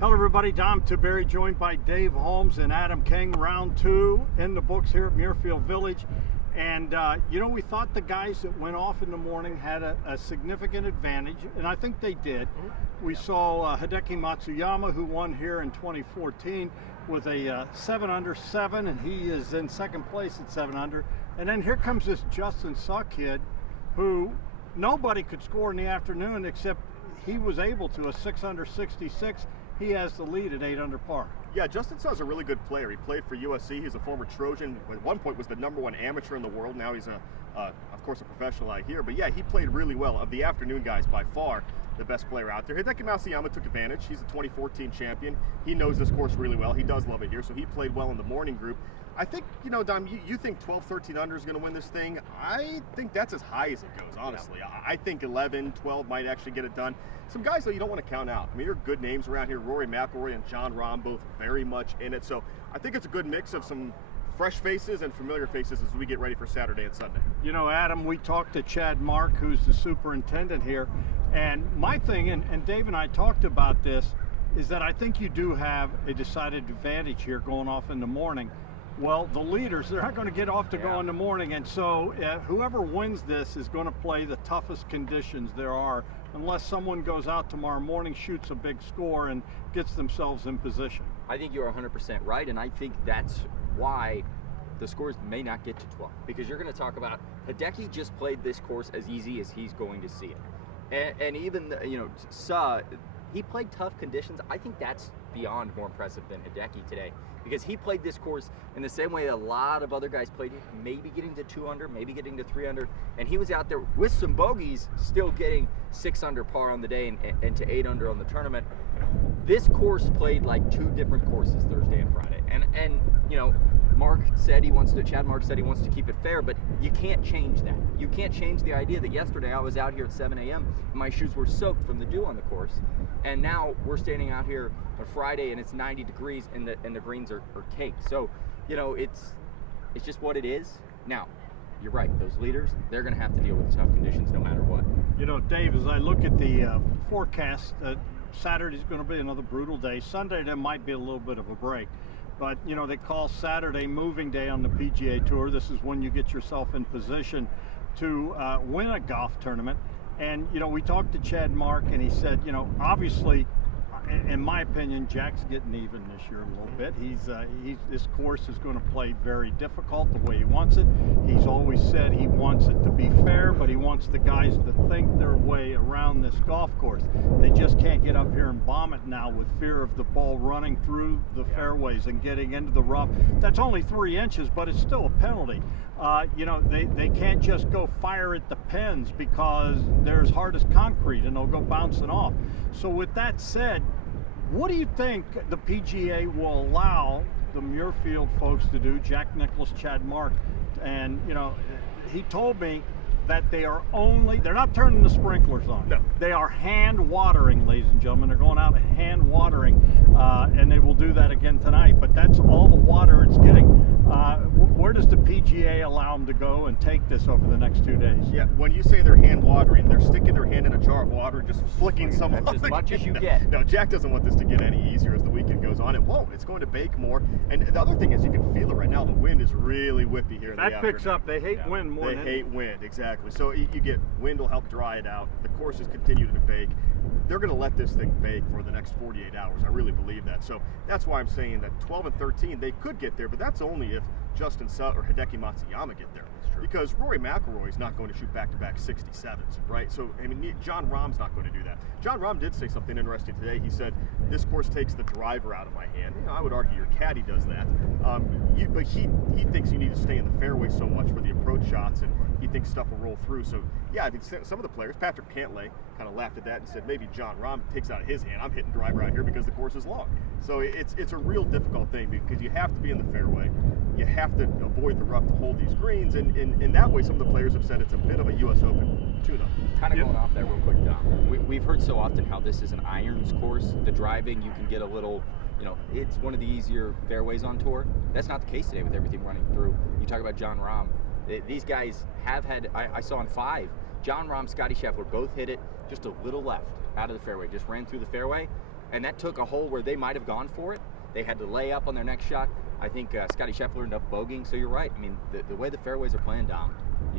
Hello everybody, Dom Tiberi joined by Dave Holmes and Adam King. Round 2 in the books here at Muirfield Village. And we thought the guys that went off in the morning had a significant advantage, and I think they did. We saw Hideki Matsuyama, who won here in 2014 with a 7 under 7, and he is in second place at 7 under. And then here comes this Justin Suh kid, who nobody could score in the afternoon except he was able to, a 6 under 66. He has the lead at 8 under par. Yeah, Justin Suh is a really good player. He played for USC. He's a former Trojan. At one point was the #1 amateur in the world. Now he's, of course, a professional out here. But yeah, he played really well. Of the afternoon guys, by far the best player out there. Hideki Matsuyama took advantage. He's a 2014 champion. He knows this course really well. He does love it here, so he played well in the morning group. I think, Dom, you think 12, 13 under is going to win this thing. I think that's as high as it goes, honestly. Yeah. I think 11, 12 might actually get it done. Some guys, though, you don't want to count out. I mean, there are good names around here. Rory McIlroy and Jon Rahm, both very much in it. So I think it's a good mix of some fresh faces and familiar faces as we get ready for Saturday and Sunday. Adam, we talked to Chad Mark, who's the superintendent here. And my thing, and Dave and I talked about this, is that I think you do have a decided advantage here going off in the morning. Well, the leaders, they're not going to get off to go in the morning, and so whoever wins this is going to play the toughest conditions there are, unless someone goes out tomorrow morning, shoots a big score, and gets themselves in position. I think you're 100% right, and I think that's why the scores may not get to 12, because you're going to talk about Hideki just played this course as easy as he's going to see it, and even Suh, he played tough conditions. I think that's beyond more impressive than Hideki today, because he played this course in the same way a lot of other guys played it, maybe getting to 2 under, maybe getting to 3 under, and he was out there with some bogeys, still getting 6 under par on the day and to 8 under on the tournament. This course played like 2 different courses Thursday and Friday, and Chad Mark said he wants to keep it fair, but you can't change that. You can't change the idea that yesterday I was out here at 7 a.m. and my shoes were soaked from the dew on the course, and now we're standing out here on Friday and it's 90 degrees and the greens are caked. So, it's just what it is. Now, you're right, those leaders, they're going to have to deal with tough conditions no matter what. Dave, as I look at the forecast, Saturday's going to be another brutal day. Sunday, there might be a little bit of a break. But, they call Saturday moving day on the PGA Tour. This is when you get yourself in position to win a golf tournament. And, we talked to Chad Mark, and he said, obviously, in my opinion, Jack's getting even this year a little bit. This course is going to play very difficult the way he wants it. He's always said he wants it to be fair, but he wants the guys to think their way around this golf course. They just can't get up here and bomb it now with fear of the ball running through the fairways and getting into the rough. That's only 3 inches, but it's still a penalty. They can't just go fire at the pins because they're as hard as concrete and they'll go bouncing off. So with that said, what do you think the PGA will allow the Muirfield folks to do? Jack Nicklaus, Chad Mark, and he told me that they're not turning the sprinklers on. No. They are hand watering, ladies and gentlemen. They're going out and hand watering, and they will do that again tonight. But that's all the water it's getting. Where does the PGA allow them to go and take this over the next 2 days? Yeah, when you say they're hand watering, they're sticking their hand in a jar of water and just flicking some That's as much as you get. No, Jack doesn't want this to get any easier as the weekend goes on. It won't. It's going to bake more. And the other thing is, you can feel it right now. The wind is really whippy here in the afternoon. That picks up. They hate wind more than They hate wind, exactly. So you get wind will help dry it out. The courses continue to bake. They're going to let this thing bake for the next 48 hours. I really believe that. So that's why I'm saying that 12 and 13, they could get there, but that's only if Justin Suh or Hideki Matsuyama get there. Because Rory McIlroy is not going to shoot back-to-back 67s, right? So, Jon Rahm's not going to do that. Jon Rahm did say something interesting today. He said, this course takes the driver out of my hand. I would argue your caddy does that. But he thinks you need to stay in the fairway so much for the approach shots, and he thinks stuff will roll through. So, yeah, I think some of the players, Patrick Cantlay kind of laughed at that and said, maybe Jon Rahm takes out of his hand. I'm hitting driver out here because the course is long. So it's a real difficult thing because you have to be in the fairway. You have to avoid the rough to hold these greens, and in that way, some of the players have said it's a bit of a U.S. Open tune-up. Kind of going off there real quick, Dom. We've heard so often how this is an irons course. The driving, you can get a little, it's one of the easier fairways on tour. That's not the case today with everything running through. You talk about Jon Rahm. These guys have had, I saw on 5, Jon Rahm, Scotty Scheffler both hit it just a little left out of the fairway, just ran through the fairway. and that took a hole where they might have gone for it. They had to lay up on their next shot. I think Scotty Scheffler ended up bogeying. So you're right. I mean, the way the fairways are playing down,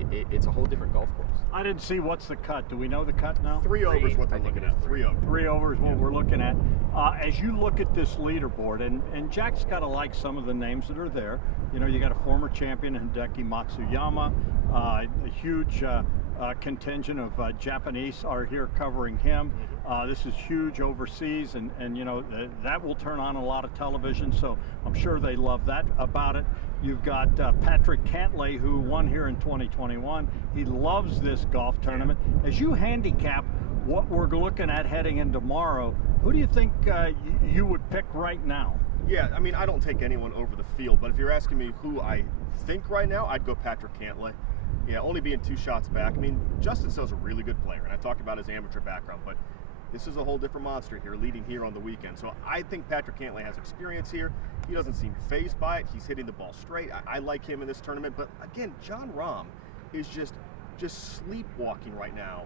it's a whole different golf course. I didn't see what's the cut. Do we know the cut now? 3 over is what they're looking at. 3 over. 3 over is what we're looking at. As you look at this leaderboard, and Jack's got to like some of the names that are there. You know, you got a former champion, Hideki Matsuyama, a huge contingent of Japanese are here covering him. This is huge overseas, and you know, that will turn on a lot of television, so I'm sure they love that about it. You've got Patrick Cantlay, who won here in 2021. He loves this golf tournament. As you handicap what we're looking at heading into tomorrow, who do you think you would pick right now? Yeah, I mean, I don't take anyone over the field, but if you're asking me who I think right now, I'd go Patrick Cantlay. Yeah, only being 2 shots back. I mean, Justin Sell's a really good player, and I talked about his amateur background, but this is a whole different monster here, leading here on the weekend. So I think Patrick Cantlay has experience here. He doesn't seem fazed by it. He's hitting the ball straight. I like him in this tournament. But again, Jon Rahm is just sleepwalking right now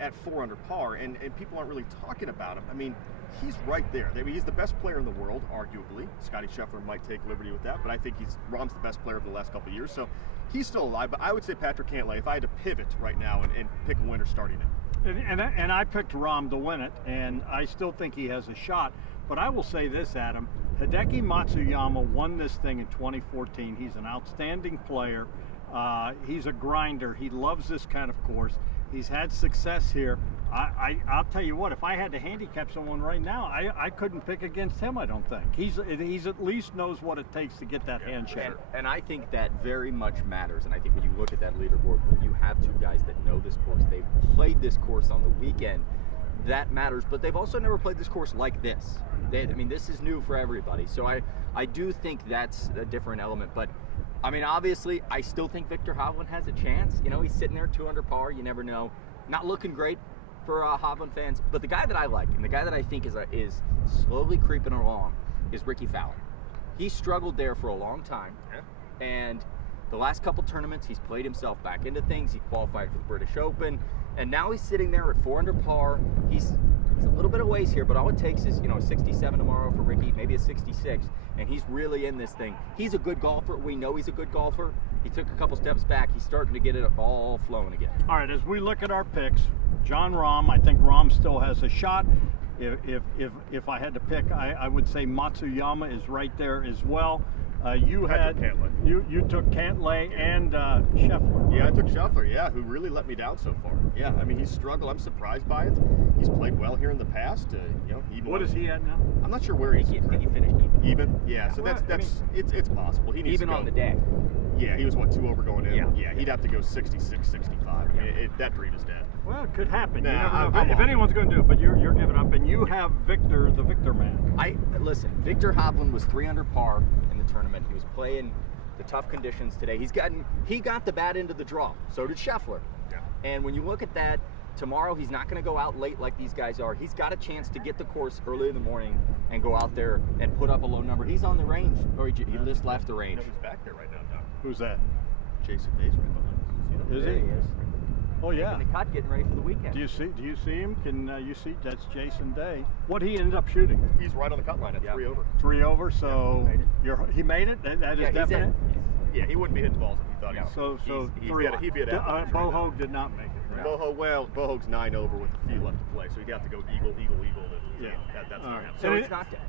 at 4 under par, and people aren't really talking about him. I mean, he's right there. I mean, he's the best player in the world, arguably. Scotty Scheffler might take liberty with that, but I think Rahm's the best player of the last couple of years. So he's still alive. But I would say Patrick Cantlay, if I had to pivot right now and pick a winner starting him. And I picked Rahm to win it, and I still think he has a shot. But I will say this, Adam, Hideki Matsuyama won this thing in 2014. He's an outstanding player. He's a grinder. He loves this kind of course. He's had success here. I'll tell you what, if I had to handicap someone right now, I couldn't pick against him, I don't think. He's at least knows what it takes to get that handshake. And I think that very much matters. And I think when you look at that leaderboard, when you have 2 guys that know this course, they've played this course on the weekend, that matters. But they've also never played this course like this. I mean, this is new for everybody. So I do think that's a different element. But I mean, obviously, I still think Viktor Hovland has a chance. You know, he's sitting there 2 under par. You never know. Not looking great for Hovland fans. But the guy that I like, and the guy that I think is slowly creeping along, is Ricky Fowler. He struggled there for a long time. Yeah. And the last couple tournaments, he's played himself back into things. He qualified for the British Open. And now he's sitting there at 4 under par. He's a little bit of ways here, but all it takes is, you know, a 67 tomorrow for Ricky, maybe a 66, and he's really in this thing. He's a good golfer. We know he's a good golfer. He took a couple steps back. He's starting to get it all flowing again. All right, as we look at our picks, Jon Rahm, I think Rahm still has a shot. If I had to pick, I would say Matsuyama is right there as well. You took Cantlay and Scheffler. Yeah, I took Scheffler. Yeah, who really let me down so far. Yeah, I mean, he's struggled. I'm surprised by it. He's played well here in the past. You know, what is he at now? I'm not sure where he's. I think he finished even. Even? Yeah. So it's possible. He needs even to go. On the day. Yeah, he was 2 over going in. Yeah. He'd have to go 66, 65. I mean, that dream is dead. Well, it could happen. Nah, you never know. If anyone's going to do it, but you're giving up, and you have Victor, the Victor man. Listen. Viktor Hovland was 3 under par in the tournament. He was playing the tough conditions today. He got the bad end of the draw. So did Scheffler. Yeah. And when you look at that, tomorrow he's not going to go out late like these guys are. He's got a chance to get the course early in the morning and go out there and put up a low number. He's on the range, or he just left the range. He's back there right now, Doc. Who's that? Jason Day's right behind us. Is There he? he is. Oh yeah. Making the cut, getting ready for the weekend. Do you see him? Can you see? That's Jason Day. What he ended up shooting? He's right on the cut line at 3 over. 3 over. So he made it. That is definite. Yeah, he wouldn't be hitting balls if he thought he was. So he'd be at average. Boho did not make it. Right? Boho's 9 over with a few left to play, so he'd have to go eagle. That's all right. So it's not dead.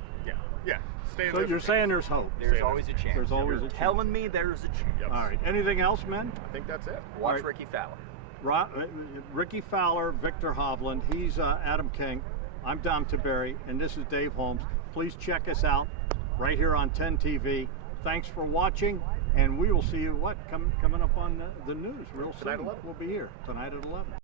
Yeah. So you're saying there's hope. There's always a chance. There's always a chance. Telling me there's a chance. Yep. All right. Anything else, men? I think that's it. Watch Ricky Fowler. Ricky Fowler, Viktor Hovland. He's Adam King. I'm Dom Tiberi, and this is Dave Holmes. Please check us out right here on 10 TV. Thanks for watching, and we will see you coming up on the news real soon. Tonight at 11. We'll be here tonight at 11.